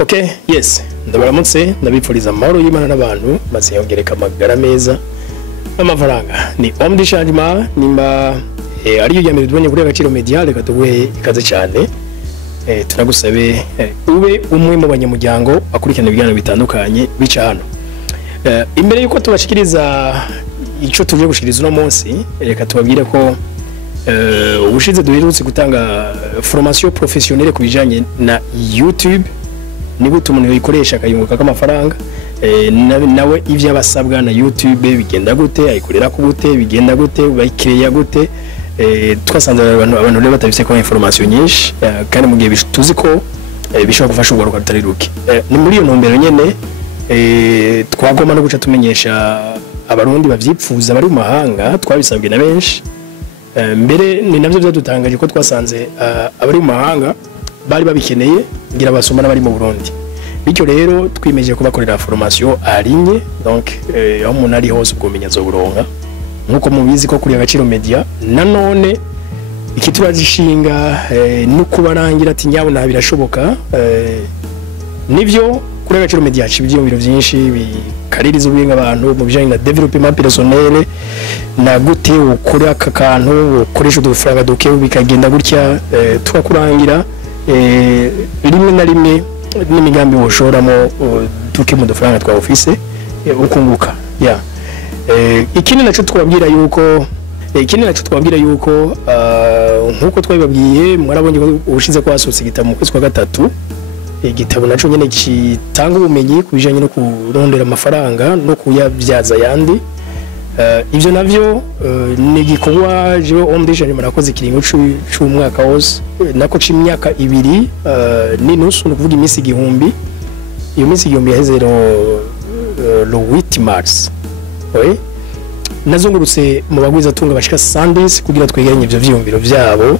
Okay, yes. Ndabaramutse ndabipfuriza amahoro y'Imana n'abantu baziyongereka amagara meza n'amafaranga. Ni Omdi Changement nimba ari yo yamere dubonye kuri Agaciro Media reka tuguhe ikaze cyane. Tunagusabe ube umwe mu banyamuryango akurikirana ibiganiro bitandukanye bica hano. Imbere yuko tubashikiriza ico tuje gushikiriza uno munsi reka tubabwire ko ubushize duherutse gutanga formation professionnelle ku bijanye na YouTube ni gute umuntu yikoresha akayunguka k'amafaranga nawe ivyo abasabwa na YouTube bigenda gute ayikorera ku gute bigenda gute bayikiriya gute twasanze abantu rero batafise ko information nyinshi kandi mu gihe tuzi ko bishobora gufasha ugaruka rutari ruke ni muri iyo ntumbero nyene twagomba no guca tumenyesha abarundi bavyipfuza bari mu mahanga twabisabwe na benshi mbere ni navyo byadutangaje ko twasanze abari mu mahanga bari babikeneye ngira basoma n'abari mu Burundi bityo rero twimeje kubakorera formation alinye donc aho umuntu ari hose ubwomenya zo buronka nkuko mubizi ko kuri Agaciro Media nanone ikituragishinga no kubarangira ati nyawo na birashoboka nivyo kuri Agaciro Media haci ibyiyumviro byinshi bikaririza ubwenge abantu mu bijanye na development personnel na gute ukora aka kantu ukoresha udufaranga duke bikagenda gutya tukakurangira rimwe na rimwe n'imigambi woshoramo duke mu dufaranga twa office ukunguka ya ikindi naco twabwira yuko nkuko twabibabwiye mwarabonye ubushize ko hasotse igitabo mu kwezi kwa gatatu igitabo naco nyene kitanga ubumenyi kubijanye no kurondera amafaranga no kuyabyaza yandi ivyo navyo ni gikorwa je Omdi Changement marakoze kiringo c'umwaka wose nako c'imyaka 2 n'inusu no kuvuga imisi igihumbi iyo misi igihumbi yaheze le 8 mars oui nazungurutse mu bagwiza tunga bashika 110 kugira twegeranye ivyo vyiyumviro vyabo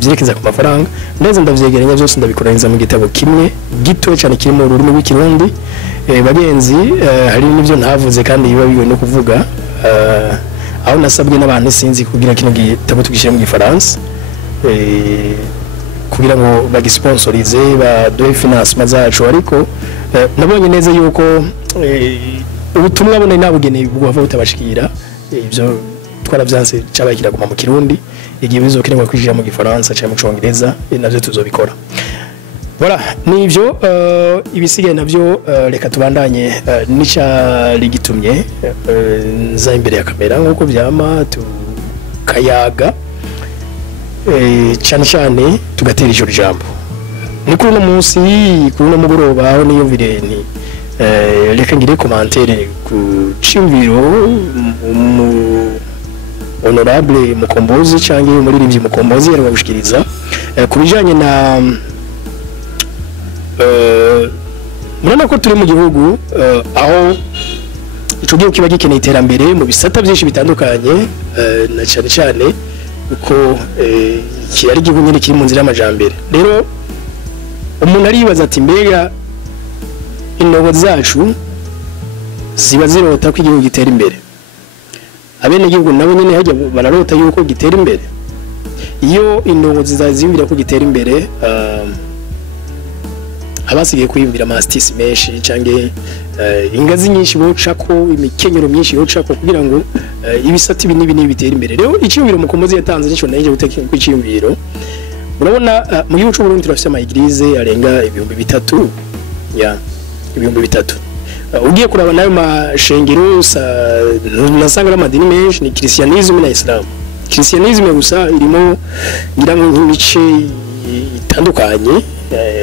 vyerekeza ku mafaranga ndeze ndavyegeranya byose ndabikoraniza mu gitabo kimwe gito cyane kiri mu rurimi rw'ikirundi bagenzi hari n'ivyo ntavuze kandi biba bigoye no kuvuga aho nasabwe n'abantu sinzi kugira kino gitabo tugishira mu Gifaransa kugira ngo bagisponsorize baduhe financement zacu ariko nabonye neza yuko ubutumwa bone nabugeneye bwava butabashikira ivyo twaravyanse cabaye kiraguma mu Kirundi igihe bizokenerwa kwishira mu Gifaransa cyangwa mu Congereza navyo tuzobikora voilà nivyo ibisigaye navyo reka tubandanye nica ligitumye nza imbere ya kamera nkuko vyama tukayaga cyane tugatera ijo jambo ni kuri no munsi kuri no mugoroba aho niyumvire ni reka ngire commentaire ku cimviro honorable Mukombozi canke umuririmbyi Mukombozi yari wabushikiriza kubijanye na murana ko turi mu gihugu aho ico gihe kiba gikeneye iterambere mu bisata byinshi bitandukanye na cyane uko kiyari gihugu nyine kiri mu nzira y'amajambere rero umuntu aribaza ati mbega indogo zacu ziba zirota ko igihugu gitera imbere abene gihugu nabo nyine hajya bararota yuko gitera imbere iyo indogo zizazimbira ko gitera imbere abasigaye kwiyumvira mastisi menshi cange ingazi nyinshi bocako imikenyero myinshi bocako kugira ngo ibisati binini bitera imbere rero iciyumviro Mukombozi yatanze nico naje guteka kwiciyumviro murabona mu gihugu cy'u Burundi turafite ama église arenga 3000 ya 3000 ugiye kuraba nayo mashengero nasanga n'amadini menshi ni christianisme na islam christianisme gusa irimo ngira ngo nk'imice itandukanye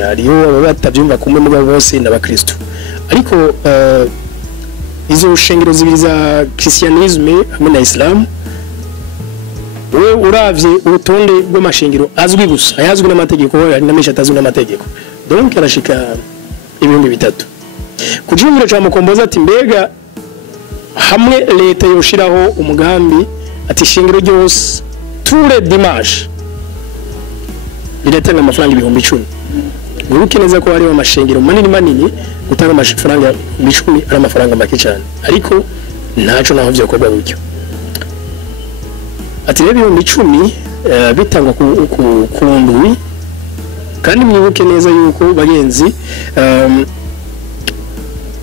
hariho abatabyumva kumwe mu bose n'abakristo ariko izo shengero zibiri za christianisme hamwe na islam we uravye urutonde rw'amashengero azwi gusa ayazwi n'amategeko hari na menshi atazwi n'amategeko donc arashika 3000 kujumvira cha Mukombozi ati mbega hamwe leta yoshiraho umugambi ati shingiro ryose tous dimanche biratanga amafaranga 10,000 urukeneza ko hari amashengero manini gutanga amafaranga 10,000 ari amafaranga make cyane ariko ntaco naho byo korwa buryo ati rero 10,000 bitangwa ku ndwi kandi mwibuke neza yuko bagenzi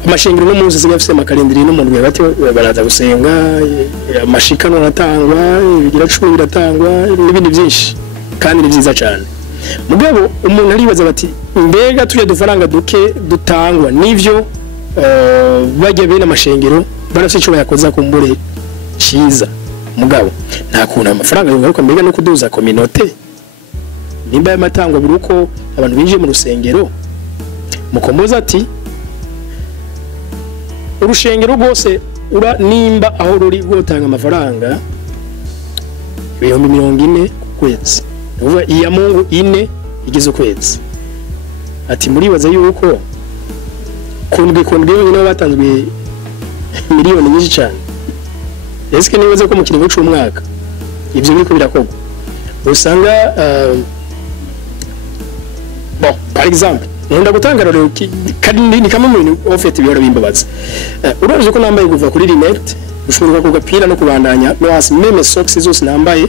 amashengero no munsi sigafise makalendari no muntu hagati baraza gusenga amashikano aratangwa ibigira 10 biratangwa n'ibindi byinshi kandi ni byiza cyane mugabo umuntu aribaza bati mbega tuje dufaranga duke dutangwa nivyo bajya bene amashengero barafite ico bayakoza kumbure ciza mugabo nta kuntu amafaranga yungaruka mbega no kuduza communauté nimba yamatangwa buruko abantu binjiye mu rusengero mukomboza ati urushengero rwose nimba aho ruri gutanga amafaranga 40 ku kwezi uvuga iya Mungu 4 igize ukwezi ati muribaza yuko kundwi nyine batanzwe miliyoni nyinshi cyane eske nibaza ko mu kiringo cy'umwaka ibyo biriko birakorwa usanga bon par exemple nkunda gutanga rero kandi ni kamwe mu bintu ofete bihora bimbabaza uraje ko nambaye kuva kuri Rinette ushobora ko gapira no kubandanya no hasi meme socks zose nambaye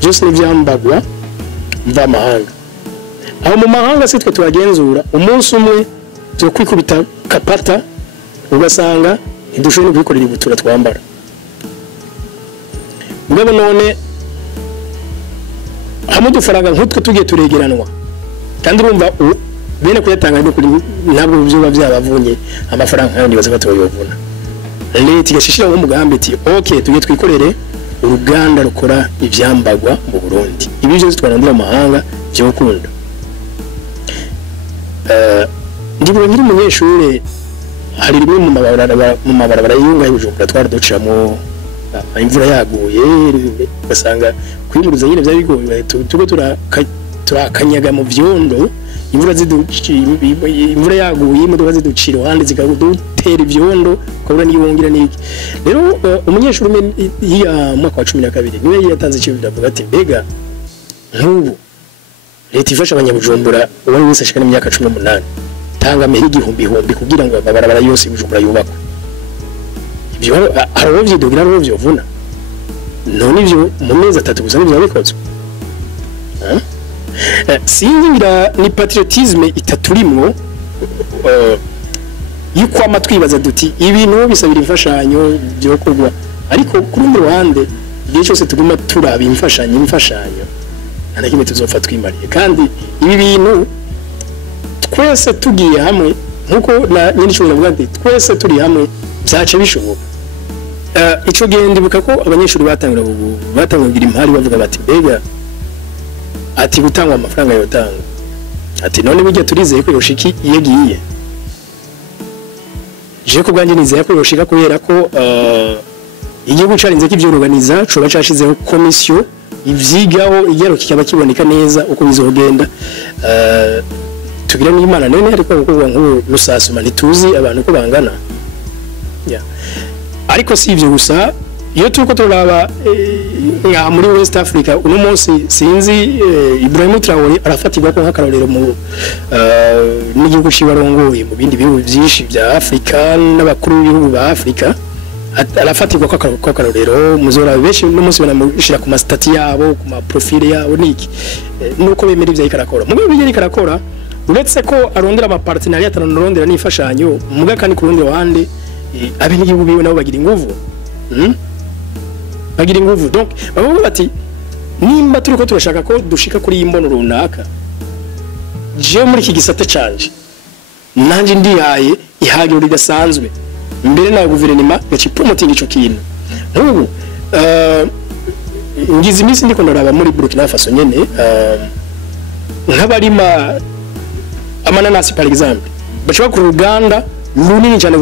just n'ivyambagwa mva mahanga aho mu mahanga sitwe turagenzura umunsi umwe byo kwikubita kapata ugasanga idushoboye kwikorera ibutura twambara mugabo none hamwe dufaranga nk'utwe tugiye turegeranwa kandi urumva bene kuyatanga no kuri ntabwo byo byabavunye amafaranga nkayo nibaza batoyovuna leta igashishira mu mugambi ati okay tugiye twikorere uruganda rukora ivyambagwa mu Burundi ibi byo twarandira amahanga byo gukunda ndibwo nyiri umunyeshure hari rimwe mu mabarabara y'unga y'Ubujumbura twari ducamo imvura yaguye basanga kwimuruza nyine bya bigoye tugo turakanyaga mu vyondo imvura yaguye imodoka ziducira iruhande zikadutera ivyondo ukabura niyongera niki rero umunyeshuri ya mwaka wa 12 niwe yatanze cyo biravuga ati mbega nk'ubu leta ifasha abanyabujumbura uwari wese ashikana imyaka 18 tanga mehi igihumbi kugira ngo ababarabara yose Bujumbura yubakwe ibyo arovye dogira arovye vuna none ibyo mu mezi 3 gusa nibyo bikozwe singira ni patriotisme itaturimwo yiko amatwibaza duti ibintu bisabira imfashanyo byo kugwa ariko kuri mu ruhande igihe cyose tuguma turaba imfashanyo anakime tuzopfa twimariye kandi ibi bintu twese tugiye hamwe nkuko na nyine cyo ndavuga ati twese turi hamwe byace bishoboka ico gende buka ko abanyeshuri batangira impari bavuga bati mbega ati gutangwa amafaranga yotanga ati none bijya turizeye ko yoshiki yegiye je ko bwanje nizeye ko yoshika kubera ko igihugu carinze k'ivyorganiza coba cashizeho komisiyo ivyigaho igero kikaba kiboneka neza uko bizogenda tugira n'Imana none ariko kuvuga ngo rusasuma ntituzi abantu ko bangana ariko si ivyo gusa iyo tuko turaba nka muri West Africa uno munsi sinzi Ibrahim Traoré arafatirwa ko nk'akarorero mu n'igihugu cibarongoye mu bindi bihugu byinshi bya Afrika n'abakuru b'ibihugu ba Afrika arafatirwa ko akarorero muzora benshi no munsi banamushira ku mastati yabo ku ma profile yabo niki nuko bemera ivyo ikarakora mu byo ikarakora uretse ko arondera ama partenariat atarondera n'ifashanyo muga kandi ku rundi wande abi n'igihugu biwe nabo bagira inguvu bagira inguvu donc bavuga bati nimba turiko turashaka ko dushika kuri imbono runaka je muri iki gisate canje nanje ndihaye ihagiro ridasanzwe mbere na guverinoma yaci promoting ico kintu n'ubu ngize imisi ndiko ndaraba muri Burkina Faso nyene nk'abarima amananasi par exemple bashobora ku ruganda runini cyane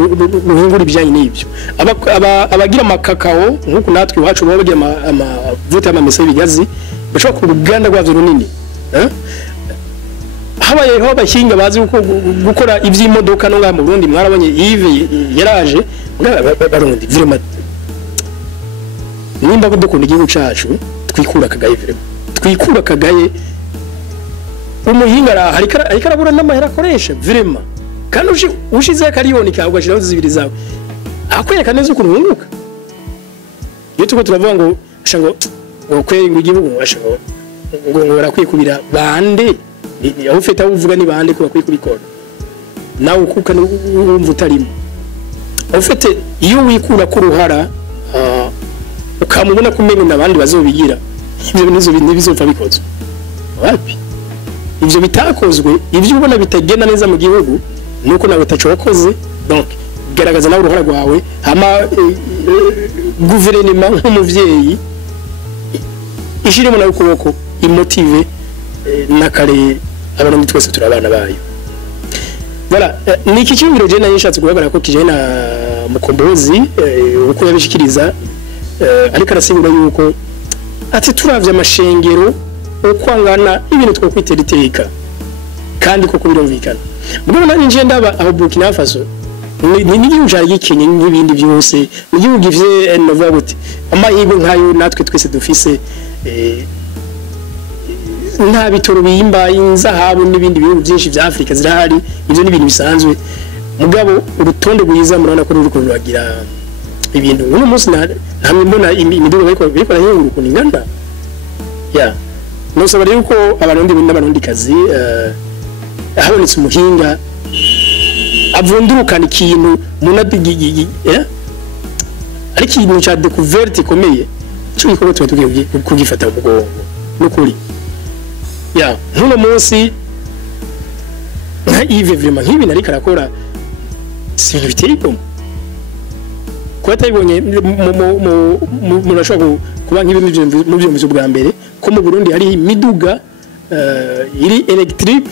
ruhingura ibijanye n'ibyo abagira amakakao nkuko natwe iwacu babagira amavuta y'amamesa y'ibigazi bashobora ku ruganda rwavyo runini habayeho abahinga bazi gukora ivy'imodoka no ngaha mu Burundi mwarabonye Yves yaraje barundi vraiment nimba dukunda igihugu cacu twikura kagaye vraiment twikura kagaye umuhinga ariko arabura n'amahera akoresha vraiment kandi ushize akariyoni kawe ugashiraho zibiri zawe akwereka neza ukuntu wunguka iyo tuko turavuga ngo ashango kweri ngo igihugu ashango ngo barakwikubira bande aho ufite aho uvuga ni bande ko bakwikubikora nawe ukuka wumva utarimo ufite iyo wikura ku ruhara ukamubona kumenya n'abandi bazobigira ibyo nizo bintu bizopfa bikozwe wapi ibyo bitakozwe ibyo ubona bitagenda neza mu gihugu nuko nawe utacokoze donc garagaza nawe uruhara rwawe hama guverinoma nk'umuvyeyi ishirimo nawe ukuboko imotive nakare abantu twese turabana bayo voilà niki cyumviro je nayo nshatse kubagarako kije na mukombozi uko yabishikiriza ariko arasigura yuko ati turavye amashengero ukwangana ibintu two kwitera iteka kandi ko kubirumvikana mugabo nanje nje ndaba aho Burkina Faso ni n'igihugu cyari gikenye n'ibindi byose n'igihugu givye novuga gute amahirwe nkayo natwe twese dufise nta bitoro biyimba inzahabu n'ibindi bihugu byinshi bya Afrika zirahari ibyo n'ibintu bisanzwe mugabo urutonde rwiza murana ko ruri kurugira ibintu uno munsi namwe mbona imiduga biko rahinguruka kuningana ya no sabari yuko abarundi kazi habonetse umuhinga avundurukana ikintu munabigi ari ikintu cya découverte ikomeye cyo gikorwa tugiye kugifata umugongo n'ukuri ya ntuno munsi nka Yves vraiment nk'ibi nari karakora si ibintu biteye igomwe kuba atayibonye murashobora kuba nk'ibi mu byumvise bwa mbere ko mu Burundi hari imiduga iri electrique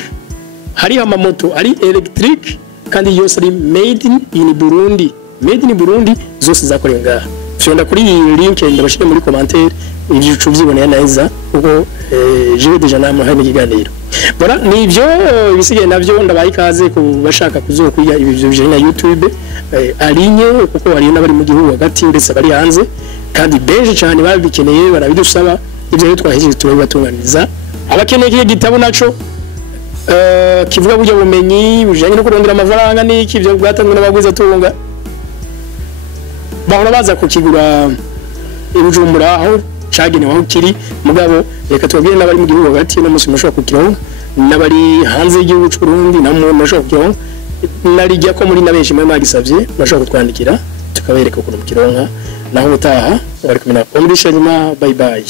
hari amamoto ari electrique kandi yose ari made in Burundi zose zakorewe ngaha fyonda kuri iyi link ndabashike muri commentaire ibyo ucubyiboneye neza uko jewe deja namwe hari ikiganiro bara nivyo bisigaye navyo ndabaye ikaze ku bashaka kuzokwiga ibi byo bijanye na YouTube alinye kuko bari n'abari mu gihugu hagati ndetse bari hanze kandi benshi cyane babikeneye barabidusaba ibyo rero twahejeje turabibatunganiza abakeneye iki gitabo naco kivuga buryo bumenyi bujanye no kurondera amafaranga n'iki ibyo bwatanzwe n'abagwiza tunga bahora baza kukigura ibujumbura aho cagenewe aho kiri mugabo reka tubabwire n'abari mu gihugu hagati no musi mushobora kukiraho n'abari hanze y'igihugu cy'u Burundi namwe mushobora kukiraho narijya ko muri nabenshi mwe magisavye bashobora kutwandikira tukabereka ukuntu mukironka naho utaha bari kumena Omri Sharima bye bye.